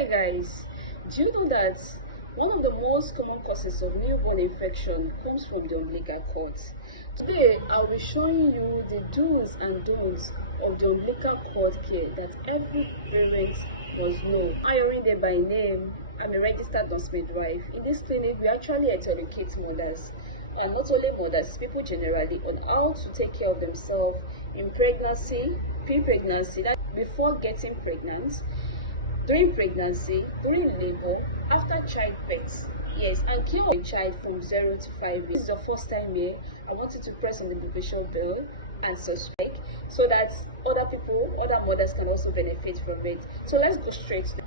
Hi guys, do you know that one of the most common causes of newborn infection comes from the umbilical cord? Today I'll be showing you the do's and don'ts of the umbilical cord care that every parent must know. Hiring them by name, I'm a registered nurse midwife. In this clinic we actually educate mothers, and not only mothers, people generally, on how to take care of themselves in pregnancy, pre-pregnancy, that before getting pregnant, during pregnancy, during labor, after childbirth. Yes, and care of a child from 0 to 5 years. If this is your first time here, I want you to press on the notification bell and subscribe so that other mothers can also benefit from it. So let's go straight to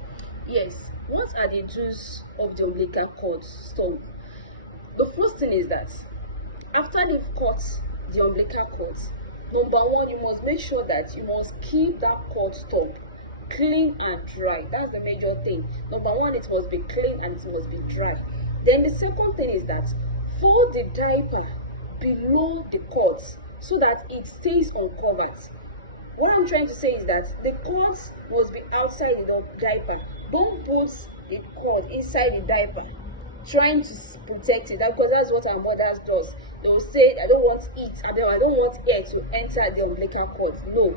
yes, what are the do's of the umbilical cord stop? The first thing is that after they've cut the umbilical cord, number one, you must make sure that you must keep that cord stop clean and dry. That's the major thing. Number one, it must be clean and it must be dry. Then the second thing is that fold the diaper below the cord so that it stays uncovered. What I'm trying to say is that the cord must be outside the diaper. Don't put the cord inside the diaper trying to protect it, because that's what our mothers does. They will say, I don't want I don't want air to enter the umbilical cord. No.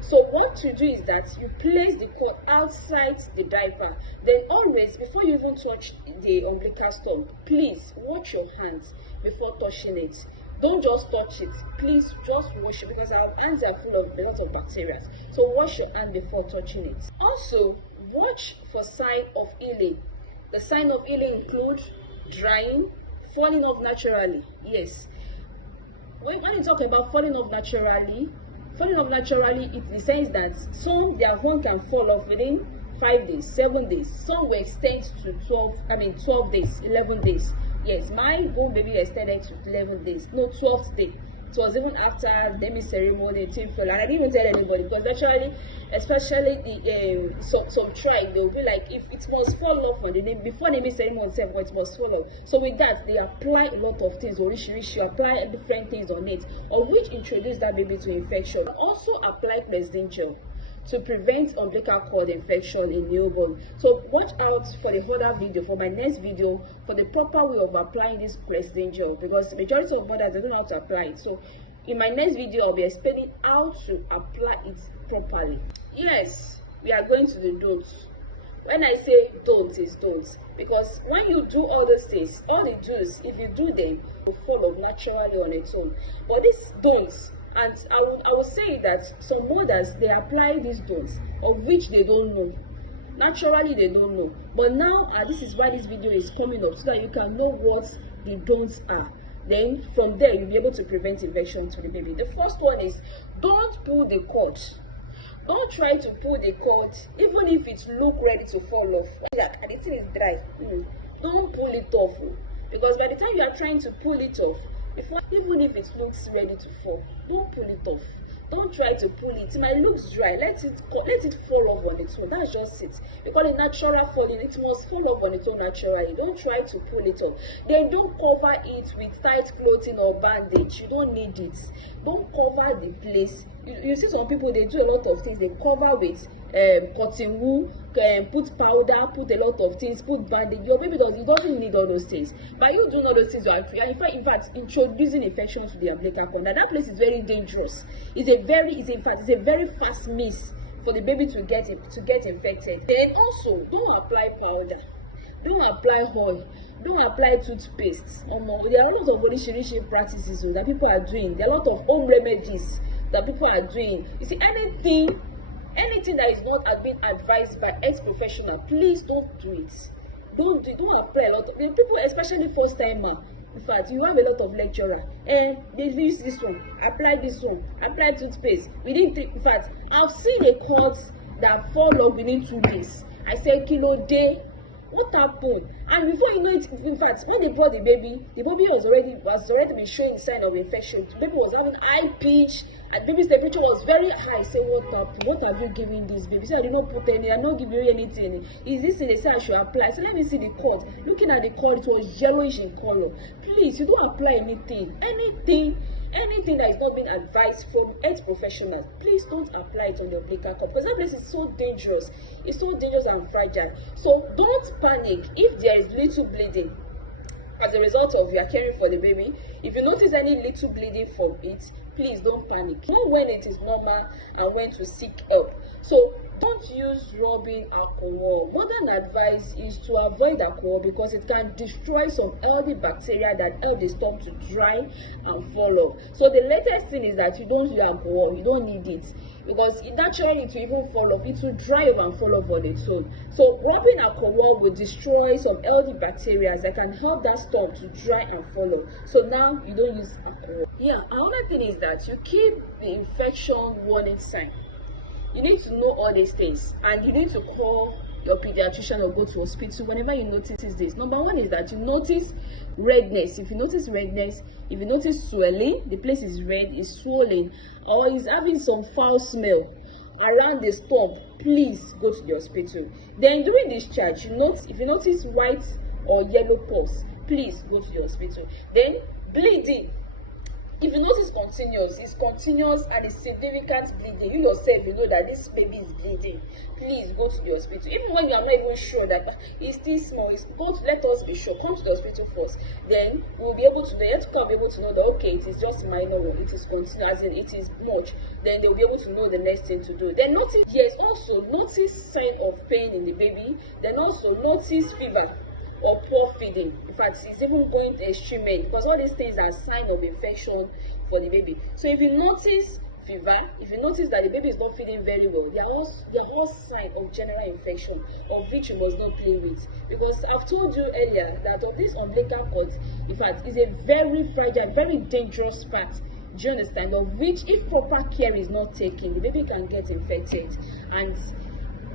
So what to do is that you place the cord outside the diaper. Then always, before you even touch the umbilical stump, please wash your hands before touching it. Don't just touch it. Please just wash it, because our hands are full of a lot of bacteria. So wash your hand before touching it. Also, watch for sign of healing. The sign of healing include drying, falling off naturally. Yes. When you talk about falling off naturally, it in the sense that their horn can fall off within 5 days, 7 days. Some will extend to 12 days, 11 days. Yes, my bone baby extended to 11 days. No, 12th day. It was even after naming ceremony, team fell, and I didn't even tell anybody, because actually, especially the some tribe, they will be like, if it must fall off on the name before naming ceremony itself, but it must fall off. So with that, they apply a lot of things, you apply different things on it, of which introduce that baby to infection. Also apply presidential to prevent umbilical cord infection in newborn. So watch out for the other video, for my next video, for the proper way of applying this presidential, because majority of mothers, they don't know how to apply it. So in my next video, I'll be explaining how to apply it properly. Yes, we are going to the don'ts. When I say don't, is don't, because when you do all those things, all the do's, if you do them, it will fall off naturally on its own. But these don'ts, and I would say that some mothers, they apply these don'ts, of which they don't know. Naturally, they don't know. But now, this is why this video is coming up, so that you can know what the don'ts are. Then from there, you'll be able to prevent infection to the baby. The first one is, don't pull the cord. Don't try to pull the cord, even if it look ready to fall off. Like, and the thing is dry. Don't pull it off, because by the time you are trying to pull it off, even if it looks ready to fall, don't pull it off. Don't try to pull it. It might look dry. Let it fall off on its own. That's just it. We call it natural falling. It must fall off on its own naturally. Don't try to pull it off. Then don't cover it with tight clothing or bandage. You don't need it. Don't cover the place. You see some people, they do a lot of things. They cover with cotton wool, put powder, put a lot of things, put bandage. Your baby doesn't need all those things. By you doing all those things, you are in fact introducing infection to the umbilical cord. Now that place is very dangerous. It's a very fast miss for the baby to get infected. Then also, don't apply powder, don't apply oil, don't apply toothpaste. There are a lot of rishi practices that people are doing. There are a lot of home remedies that people are doing. You see, anything that is not being advised by ex-professional, please don't do it. Don't apply a lot of people, especially first timer. In fact, you have a lot of lecturer, and they use this one, apply toothpaste within 3. In fact, I've seen a cord that fall off within 2 days. I said, kilo day, what happened? And before you know it, in fact, when they brought the baby was already been showing sign of infection. The baby was having high pitch, and baby's temperature was very high. I said, what happened? What have you given this baby? So I did not put any, I'm not giving you anything. Is this thing they say I should apply? So let me see the cord. Looking at the cord, it was yellowish in color. Please, you don't apply anything. anything that is not being advised from health professionals, please don't apply it on the umbilical cord, because that place is so dangerous. It's so dangerous and fragile. So don't panic if there is little bleeding as a result of you are caring for the baby. If you notice any little bleeding from it, please don't panic. Know when it is normal and when to seek help. So don't use rubbing alcohol. Modern advice is to avoid alcohol because it can destroy some healthy bacteria that help the stomach to dry and fall off. So the latest thing is that you don't use alcohol. You don't need it, because naturally it will even fall off. It will dry off and fall off on its own. So rubbing alcohol will destroy some healthy bacteria that can help that stomach to dry and fall off. So now you don't use alcohol. Yeah, another thing is that you keep the infection warning sign. You need to know all these things, and you need to call your pediatrician or go to hospital whenever you notice this. Number one is that you notice redness. If you notice redness, if you notice swelling, the place is red, is swollen, or is having some foul smell around the stump, please go to the hospital. Then during discharge, if you notice white or yellow pus, please go to the hospital. Then bleeding. If you notice it's continuous and it's significant bleeding, you yourself, you know that this baby is bleeding, please go to the hospital. Even when you are not even sure that it's still small, let us be sure. Come to the hospital first. Then we'll be able to, the health care will be able to know that, okay, it is just minor, it is continuous, as in it is much. Then they'll be able to know the next thing to do. Then notice sign of pain in the baby. Then also notice fever or poor feeding. In fact, it's even going to extreme end, because all these things are sign of infection for the baby. So if you notice fever, if you notice that the baby is not feeding very well, they are all sign of general infection, of which you must not play with. Because I've told you earlier that of this umbilical cord, in fact, is a very fragile, very dangerous part. Do you understand? Of which, if proper care is not taken, the baby can get infected, and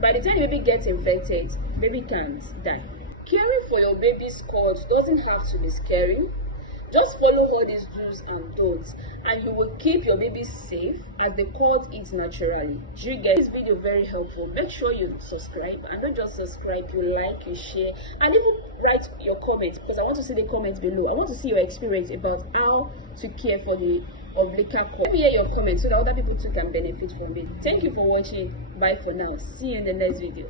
by the time the baby gets infected, the baby can die. Caring for your baby's cord doesn't have to be scary. Just follow all these do's and don'ts, and you will keep your baby safe as the cord eats naturally. Do you get this video very helpful? Make sure you subscribe, and don't just subscribe, you like, you share, and even write your comments, because I want to see the comments below. I want to see your experience about how to care for the umbilical cord. Let me hear your comments so that other people too can benefit from it. Thank you for watching. Bye for now. See you in the next video.